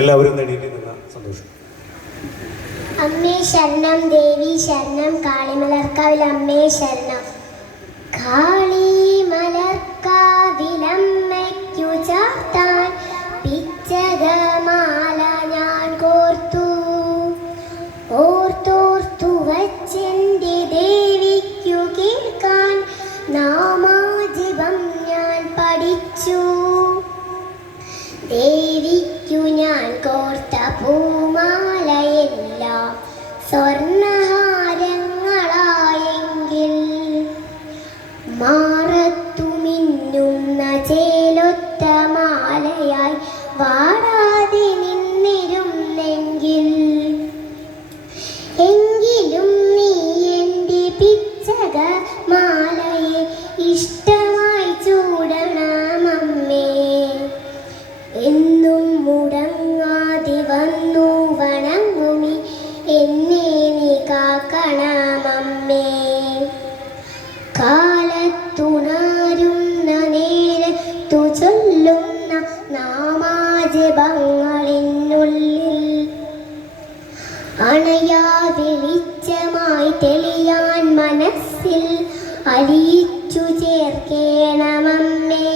എല്ലാവരും നേടിയിട്ട് നിന്ന സന്തോഷം. അമ്മേ ശരണം, ദേവി ശരണം, കാളിമലർക്കാവിൽ അമ്മേ ശരണം. കാളിമലർക്കാവിലമ്മയ്ക്കു ചാർത്താൻ പിച്ചകമാല ഞാൻ കോർത്തു, ഓർത്തോർത്തു വച്ചെൻ്റെ ദേവിക്കു കേൾക്കാൻ നാമാജപം ഞാൻ പഠിച്ചു. ദേവിക്കു ഞാൻ കോർത്ത പൂമാലയെല്ലാം സ്വർണഹാരങ്ങളായെങ്കിൽ മാറത്തു മിന്നുന്ന ചേലൊത്ത മാലയായി വാടാതെ നിന്നിരുന്നെങ്കിൽ, എങ്കിലും നീ എൻ്റെ പിച്ചക മാലയെ ഇഷ്ടമായി ചൂടണമമ്മേ. എന്നും മുടങ്ങാതെ വന്നു വണങ്ങുമി എന്നെ നീ കാക്കണമമ്മേ. കാലത്തുണരുന്ന നേരത്തു ചൊല്ലുന്ന നാമാജപങ്ങളിനുള്ളിൽ അണയാ വെളിച്ചമായി തെളിയാൻ മനസ്സിൽ അലിയിച്ചു ചേർക്കേണമമ്മേ.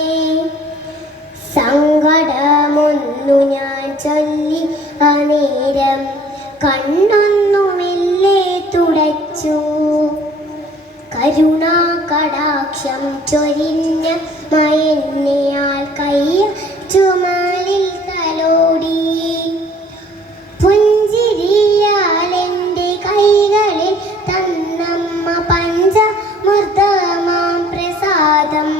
സങ്കടമൊന്നു ഞാൻ ചൊല്ലി അനേരം കണ്ണൊന്നു മെല്ലെ തുടച്ചു. കരുണാ കടാക്ഷം ചൊരിഞ്ഞ മയന്നയാൽ കൈ ചുമലിൽ തലോടി. പുഞ്ചിരിയാൽ എൻ്റെ കൈകളിൽ തന്നമ്മ പഞ്ചമൃതമാം പ്രസാദം.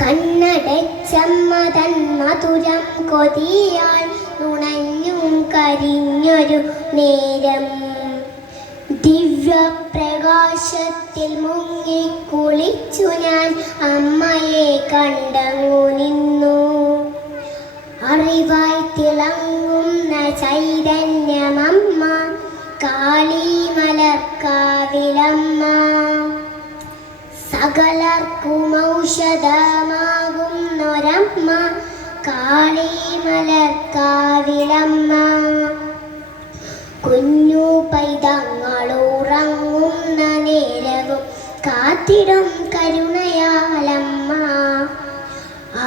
കണ്ണടച്ചമ്മ തൻ മധുരം കൊതിയാൽ നുണഞ്ഞും കരിഞ്ഞൊരു നേരം ദിവ്യപ്രകാശത്തിൽ മുങ്ങിക്കുളിച്ചു ഞാൻ അമ്മയെ കണ്ടങ്ങു നിന്നു. അറിവായി തിളങ്ങുന്ന ചൈതന്യമമ്മ കാളിമലർക്കാവിലമ്മ. സകലർക്കും ഔഷധമാകുന്നൊരമ്മ കാളിമലർക്കാവിലമ്മ. കുഞ്ഞു പൈതങ്ങളുറങ്ങുന്ന നേരവും കാത്തിടും കരുണയാലമ്മ.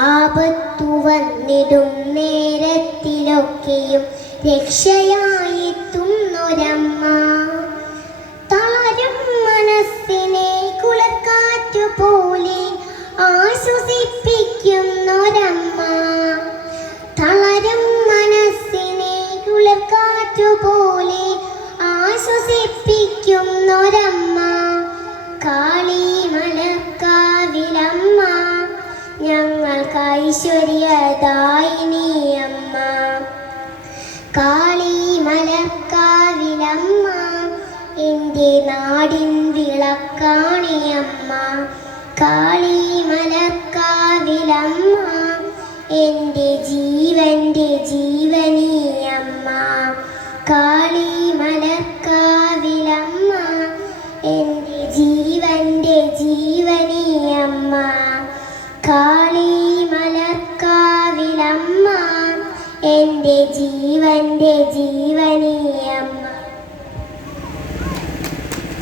ആപത്തു വന്നിടും നേരത്തിലൊക്കെയും രക്ഷയായെത്തുന്നൊരമ്മ. തളരും മനസ്സിനെ കുളിർക്കാറ്റു പോലെ ആശ്വസിപ്പിക്കുന്നൊരമ്മ. തളരും മനസ്സിനെ കുളിർക്കാറ്റു പോലെ ആശ്വസിപ്പിക്കുന്നൊരമ്മ കാളിമലർക്കാവിലമ്മ. ഞങ്ങൾക്ക് ഐശ്വര്യദായിനിയമ്മ കാളിമലർക്കാവിലമ്മ. എൻ്റെ നാടിൻ വിളക്കാണിയമ്മ കാളിമലർക്കാവിലമ്മ. എൻ്റെ ജീവൻ്റെ ജീവനിയമ്മ കാളിമലർക്കാവിലമ്മ. എൻ്റെ ജീവൻ്റെ ജീവനിയമ്മ കാളിമലർക്കാവിലമ്മ. എൻ്റെ ജീവൻ്റെ ജീവനി